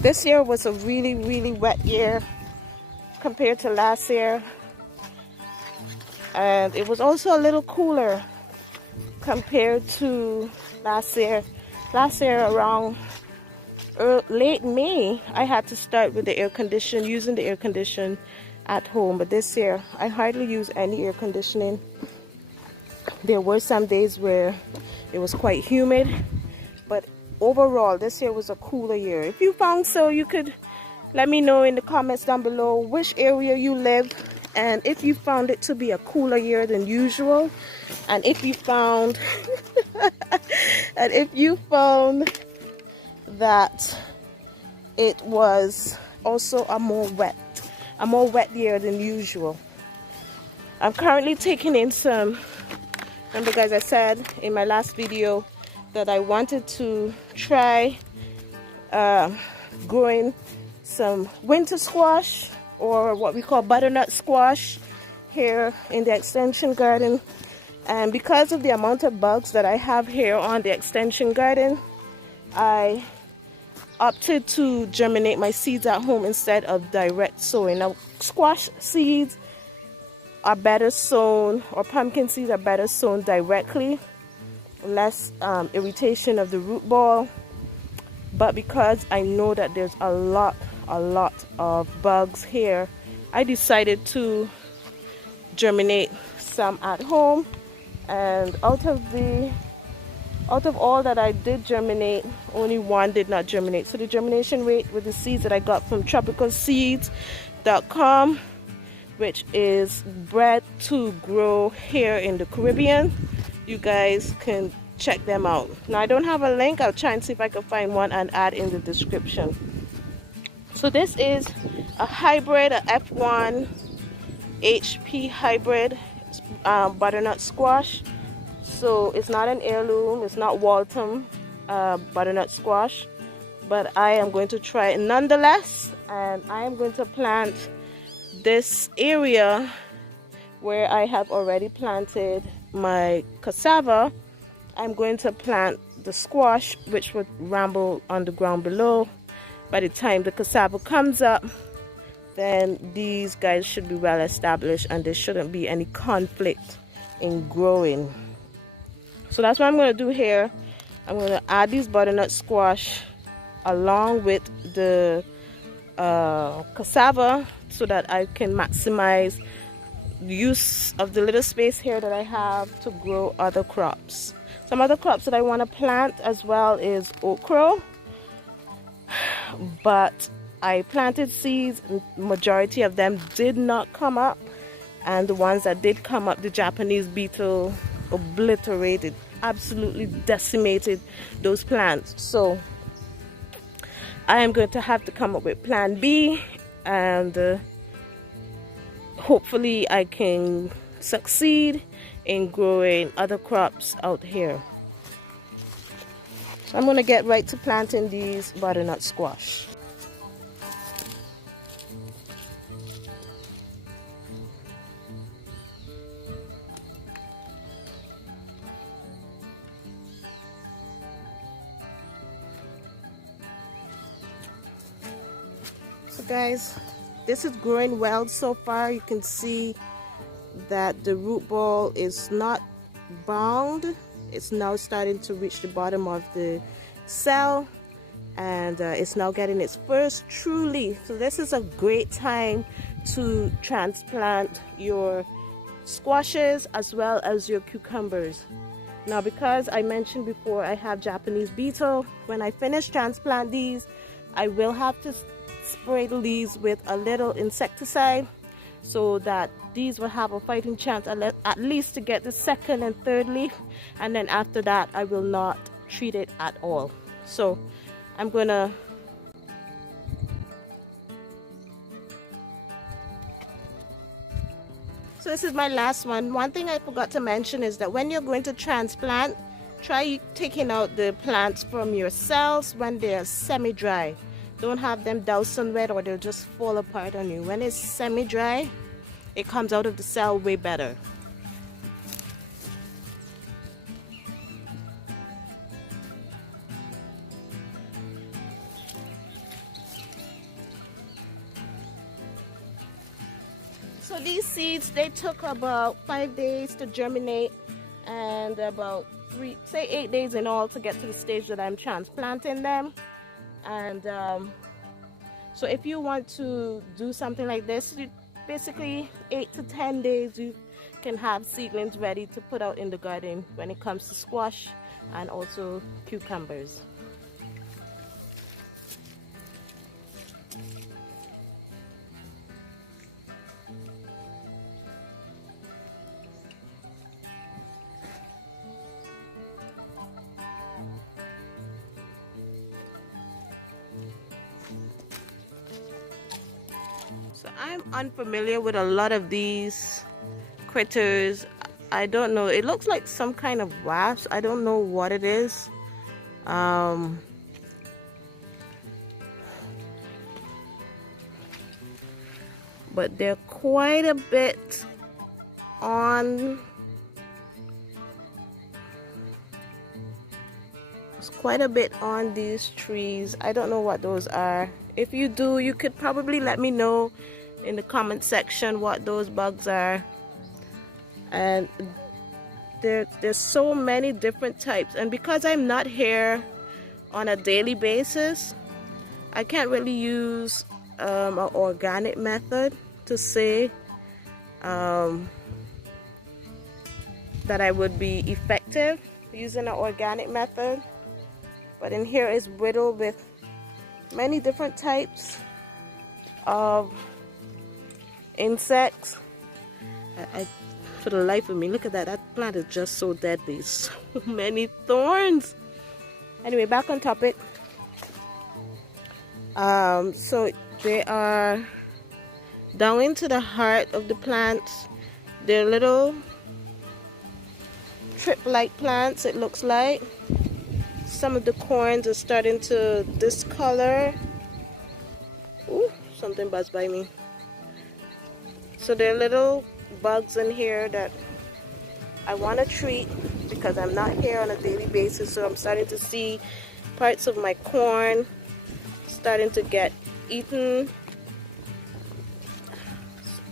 This year was a really wet year compared to last year, and it was also a little cooler compared to last year. Last year around late May, I had to start with the using the air condition at home, but this year I hardly use any air conditioning. There were some days where it was quite humid, but overall this year was a cooler year. If you found so, you could let me know in the comments down below which area you live, and if you found it to be a cooler year than usual, and if you found and if you found that it was also a more wet year than usual. I'm currently taking in some, remember guys, I said in my last video that I wanted to try growing some winter squash, or what we call butternut squash, here in the extension garden. And because of the amount of bugs that I have here on the extension garden, I opted to germinate my seeds at home instead of direct sowing. Now, squash seeds are better sown, or pumpkin seeds are better sown directly, less irritation of the root ball. But because I know that there's a lot of bugs here, I decided to germinate some at home. And out of all that I did germinate, only one did not germinate. So the germination rate with the seeds that I got from tropicalseeds.com, which is bred to grow here in the Caribbean, you guys can check them out. Now I don't have a link. I'll try and see if I can find one and add in the description. So this is a hybrid, a F1 HP hybrid butternut squash. So it's not an heirloom, it's not Waltham butternut squash, but I am going to try it nonetheless. And I am going to plant this area where I have already planted my cassava. I'm going to plant the squash, which would ramble on the ground below. By the time the cassava comes up, then these guys should be well established and there shouldn't be any conflict in growing. So that's what I'm going to do here. I'm going to add these butternut squash along with the cassava so that I can maximize the use of the little space here that I have to grow other crops. Some other crops that I want to plant as well is okra, but I planted seeds and majority of them did not come up, and the ones that did come up, the Japanese beetle obliterated, absolutely decimated those plants. So I am going to have to come up with plan B, and hopefully I can succeed in growing other crops out here. So I'm going to get right to planting these butternut squash. So guys, this is growing well so far. You can see that the root ball is not bound. It's now starting to reach the bottom of the cell, and it's now getting its first true leaf. So this is a great time to transplant your squashes as well as your cucumbers. Now, because I mentioned before I have Japanese beetle, when I finish transplant these, I will have to spray the leaves with a little insecticide so that these will have a fighting chance at least to get the second and third leaf, and then after that I will not treat it at all. So I'm gonna so this is my last one. One thing I forgot to mention is that when you're going to transplant, try taking out the plants from your cells when they're semi-dry. Don't have them doused in wet or they'll just fall apart on you. When it's semi-dry, it comes out of the cell way better. So these seeds, they took about 5 days to germinate and about 8 days in all to get to the stage that I'm transplanting them. And so if you want to do something like this, basically 8 to 10 days you can have seedlings ready to put out in the garden when it comes to squash and also cucumbers. So I'm unfamiliar with a lot of these critters. I don't know. It looks like some kind of wasp. I don't know what it is. But they're quite a bit on. It's quite a bit on these trees. I don't know what those are. If you do, you could probably let me know in the comment section what those bugs are. And there's so many different types, and because I'm not here on a daily basis, I can't really use an organic method to say that I would be effective using an organic method. But in here is riddled with many different types of insects. For the life of me, look at that. That plant is just so deadly. So many thorns. Anyway, back on topic. So they are down into the heart of the plants. They're little trip-like plants, it looks like. Some of the corns are starting to discolor. Ooh, something buzzed by me. So there are little bugs in here that I want to treat because I'm not here on a daily basis. So I'm starting to see parts of my corn starting to get eaten.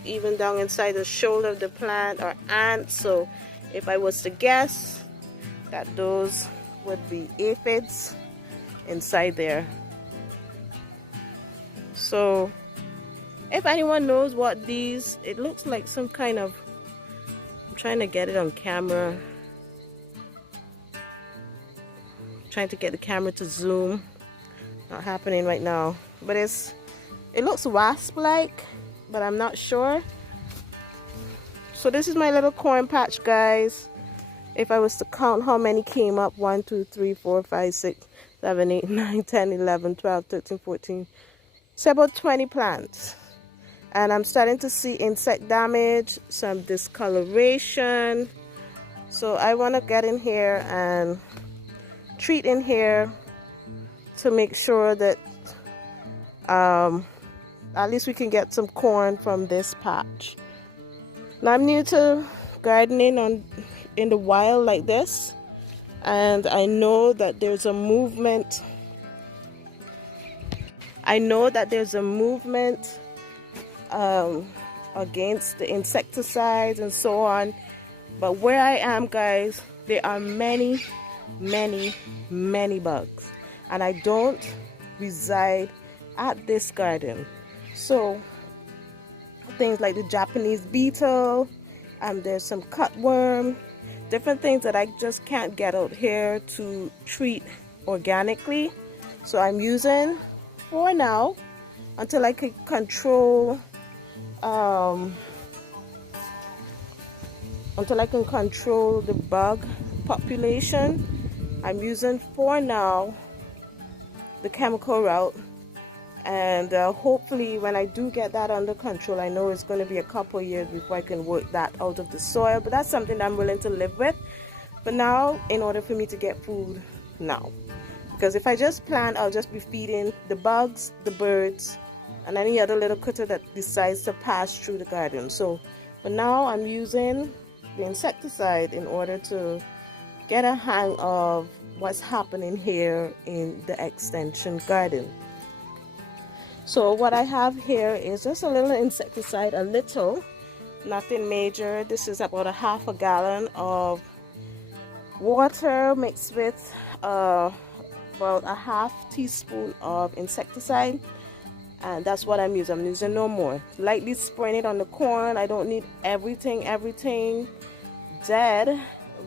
Even down inside the shoulder of the plant are ants. So if I was to guess, that those would be aphids inside there. So if anyone knows what these, it looks like some kind of, I'm trying to get it on camera, trying to get the camera to zoom, not happening right now, but it looks wasp-like, but I'm not sure. So this is my little corn patch, guys. If I was to count how many came up, 1, 2, 3, 4, 5, 6, 7, 8, 9, 10, 11, 12, 13, 14, it's about 20 plants. And I'm starting to see insect damage, some discoloration. So I want to get in here and treat in here to make sure that at least we can get some corn from this patch. Now I'm new to gardening in the wild like this, and I know that there's a movement. Against the insecticides and so on, but where I am, guys, there are many bugs, and I don't reside at this garden. So things like the Japanese beetle, and there's some cutworm, different things that I just can't get out here to treat organically. So I'm using, for now, until I can control the bug population, I'm using, for now, the chemical route. And hopefully when I do get that under control, I know it's going to be a couple years before I can work that out of the soil, but that's something I'm willing to live with. But now, in order for me to get food now, because if I just plant, I'll just be feeding the bugs, the birds, and any other little critter that decides to pass through the garden. So for now, I'm using the insecticide in order to get a hang of what's happening here in the extension garden. So what I have here is just a little insecticide, a little, Nothing major. This is about a half a gallon of water mixed with about a half teaspoon of insecticide, and that's what I'm using. I'm using no more. Lightly spraying it on the corn. I don't need everything dead,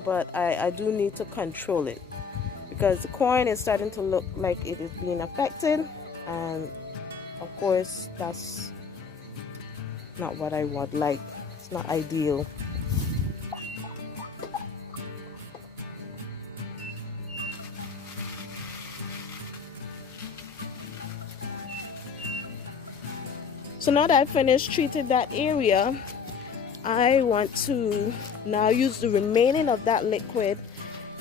but I do need to control it because the corn is starting to look like it is being affected, and of course that's not what I want. Like, it's not ideal. So now that I've finished treating that area, I want to now use the remaining of that liquid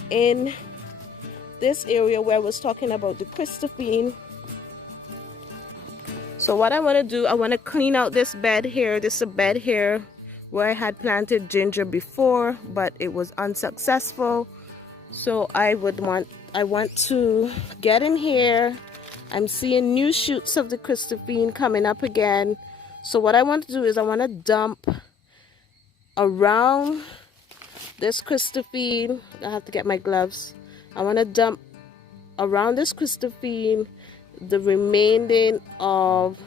in this area where I was talking about the Christophene. So what I want to do, I want to clean out this bed here. This is a bed here where I had planted ginger before, but it was unsuccessful. So I want to get in here. I'm seeing new shoots of the Christophene coming up again. So what I want to do is I want to dump around this Christophene. I have to get my gloves. I want to dump around this Christophene the remaining of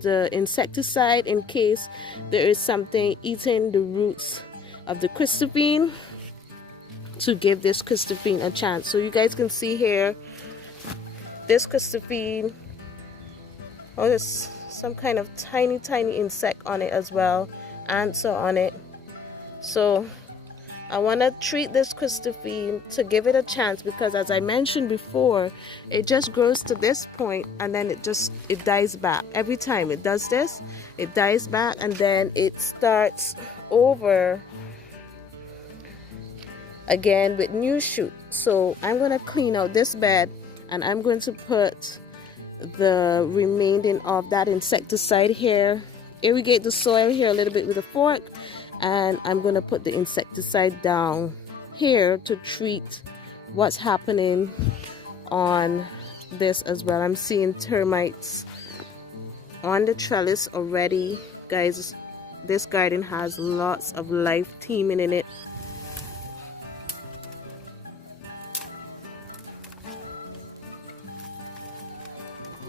the insecticide in case there is something eating the roots of the Christophene, to give this Christophene a chance. So you guys can see here, this Christophene, oh, there's some kind of tiny insect on it as well. Ants are on it. So I want to treat this Christophene to give it a chance, because as I mentioned before, it just grows to this point and then it dies back. Every time it does this, it dies back and then it starts over again with new shoot. So I'm going to clean out this bed and I'm going to put the remaining of that insecticide here, irrigate the soil here a little bit with a fork, and I'm going to put the insecticide down here to treat what's happening on this as well. I'm seeing termites on the trellis already. Guys, this garden has lots of life teeming in it.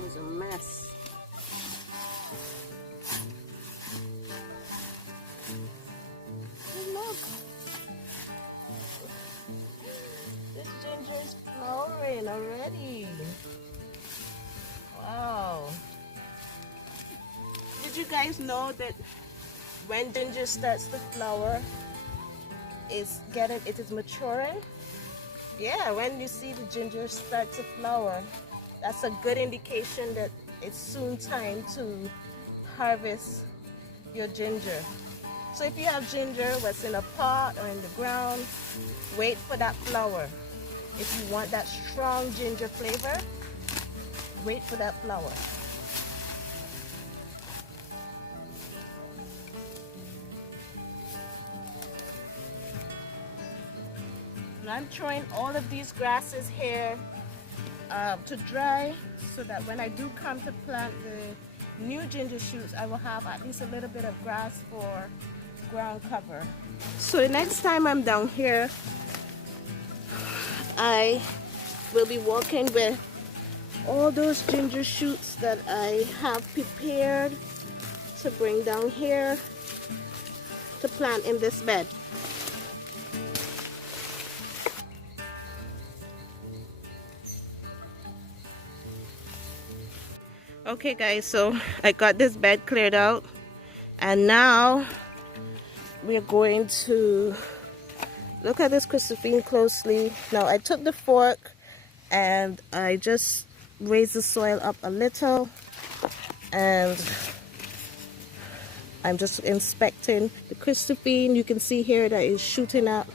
It's a mess. Look, this ginger is flowering already. Wow. Did you guys know that when ginger starts to flower, it is maturing? Yeah, when you see the ginger start to flower, that's a good indication that it's soon time to harvest your ginger. So if you have ginger that's in a pot or in the ground, wait for that flower. If you want that strong ginger flavor, wait for that flower. And I'm throwing all of these grasses here to dry, so that when I do come to plant the new ginger shoots, I will have at least a little bit of grass for ground cover. So the next time I'm down here, I will be working with all those ginger shoots that I have prepared to bring down here to plant in this bed. Okay guys, so I got this bed cleared out, and now we're going to look at this Christophene closely. Now I took the fork and I just raised the soil up a little, and I'm just inspecting the Christophene. You can see here that it's shooting up,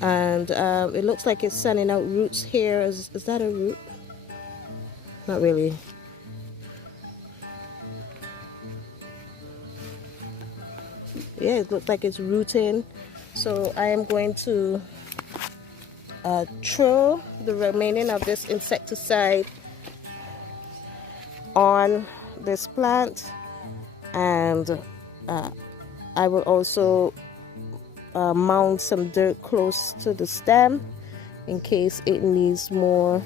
and it looks like it's sending out roots here. Is that a root? Not really. Yeah, it looks like it's rooting. So I am going to throw the remaining of this insecticide on this plant, and I will also mount some dirt close to the stem in case it needs more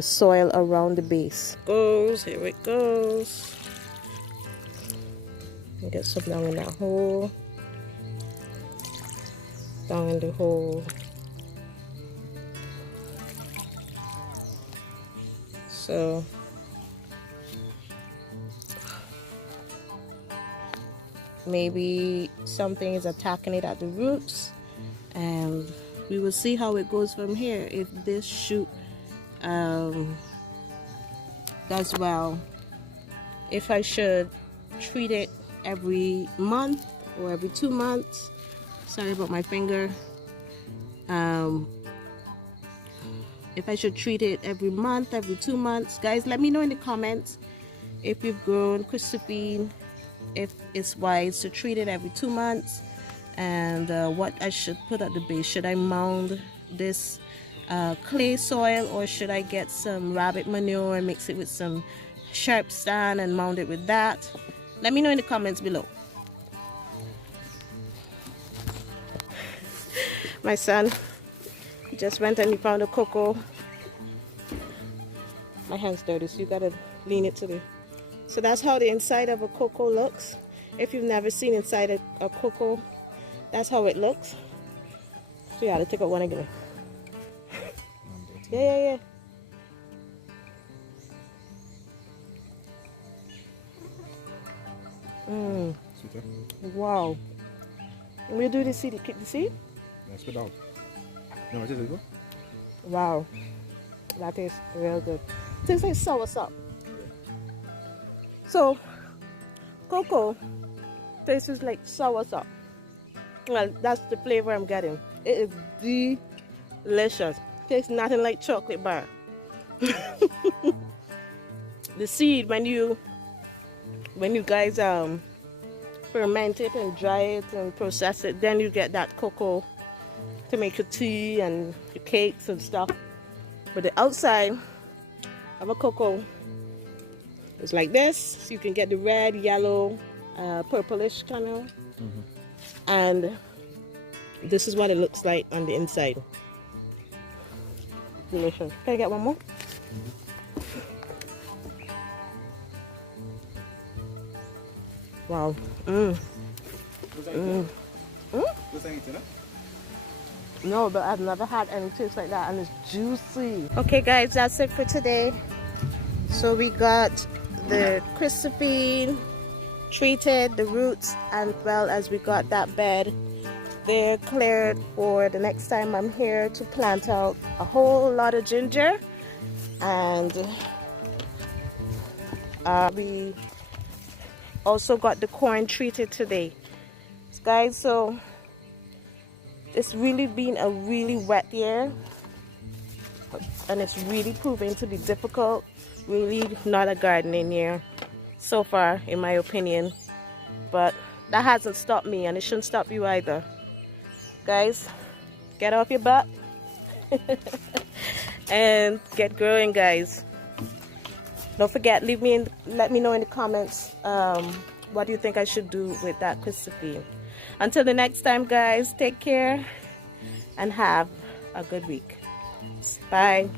soil around the base. Here it goes. Get some down in that hole. Down in the hole. So maybe something is attacking it at the roots, and we will see how it goes from here. If this shoot does well, if I should treat it every month or every 2 months. Sorry about my finger. If I should treat it every month, every 2 months. Guys, let me know in the comments if you've grown Chrysophene, if it's wise to treat it every 2 months, and what I should put at the base. Should I mound this clay soil, or should I get some rabbit manure and mix it with some sharp sand and mound it with that? Let me know in the comments below. My son just went and he found a cocoa. My hand's dirty, so you gotta lean it to the... So that's how the inside of a cocoa looks. If you've never seen inside a cocoa, that's how it looks. So yeah, let's take out one again. Yeah. Wow. And we do the seed. Keep the seed? That's the dog. No, it is. Wow. That tastes real good. It tastes like soursop. So, cocoa tastes like soursop. Well, that's the flavor I'm getting. It is delicious. Tastes nothing like chocolate bar. The seed, when you guys ferment it and dry it and process it, then you get that cocoa to make your tea and your cakes and stuff. But the outside of a cocoa is like this. So you can get the red, yellow, purplish kind of. And this is what it looks like on the inside. Delicious. Can I get one more? Wow. No, but I've never had any taste like that, and it's juicy. Okay guys, that's it for today. So we got the Chrysophene treated, the roots, and well as we got that bed there cleared for the next time I'm here to plant out a whole lot of ginger. And we also got the corn treated today, guys. So it's really been a really wet year, and it's really proving to be difficult. Really not a gardening year so far, in my opinion, but that hasn't stopped me, and it shouldn't stop you either. Guys, get off your butt and get growing, guys. Don't forget, let me know in the comments what do you think I should do with that Chrysophene. Until the next time, guys, take care and have a good week. Bye.